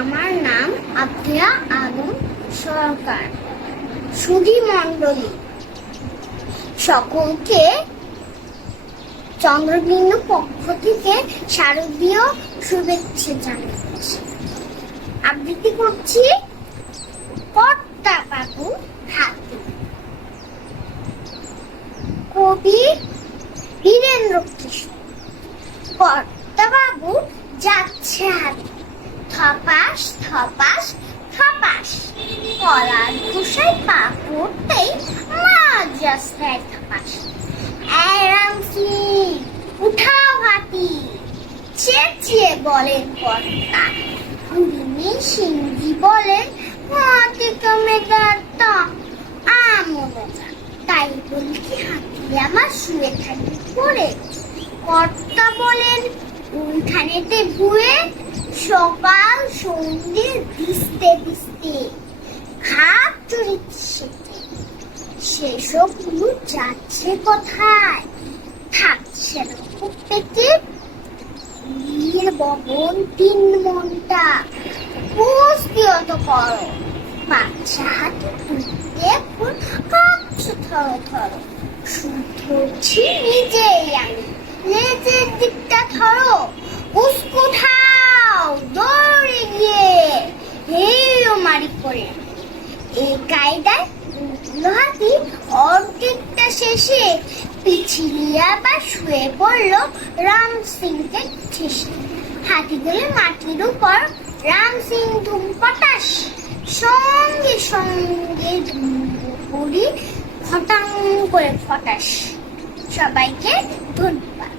আমার নাম আফিয়া আলম সরকার। সুধী মণ্ডলী, সকলকে চন্দ্রবিন্দু পক্ষ থেকে শারদীয় শুভেচ্ছা জানাচ্ছি। আবৃত্তি করছি কর্তা বাবু হাতি। কবি বীরেন্দ্র কৃষ্ণ। কর্তা বাবু যাচ্ছে হাতি, থপাস থপাস থপাস, কলার খোসায় পা পড়তেই মাঝ রাস্তায় থপাস। রামসি উঠাও হাতি, চেঁচিয়ে বলেন কর্তা। হরিণী সিংহী বলেন হাতি কমে দাঁড়া আমোদা, তাই বলি কি হাতি আমার শুয়ে থাকবে পড়ে। কর্তা বলেন ওইখানেতে ভুয়ে সকাল সন্ধ্যে দিস্তে দিস্তে খাপ চড়িচ্ছে, সেসব যাচ্ছে কোথায়, থাকছে না পেটে। বীর ববন 3 মনটা কুস্তি অত করো, বাচ্চা হাতে তুলতে এখন কাঁপছে থর থর। শুধছি নিজেই আমি, লেজের দিকটা ধরো, উস্কুঠাও দৌড়ে গিয়ে হেও মারি করে। এই কায়দায় হাতি অর্ধেকটা শেষে পিছিয়ে আবার শুয়ে পড়লো রাম সিংকে ঠেসে। হাতি গেলে মাটির উপর, রাম সিং ধুম পটাশ, সঙ্গে সঙ্গে ধুম ফটাং করে ফটাস। সবাইকে ধন্যবাদ।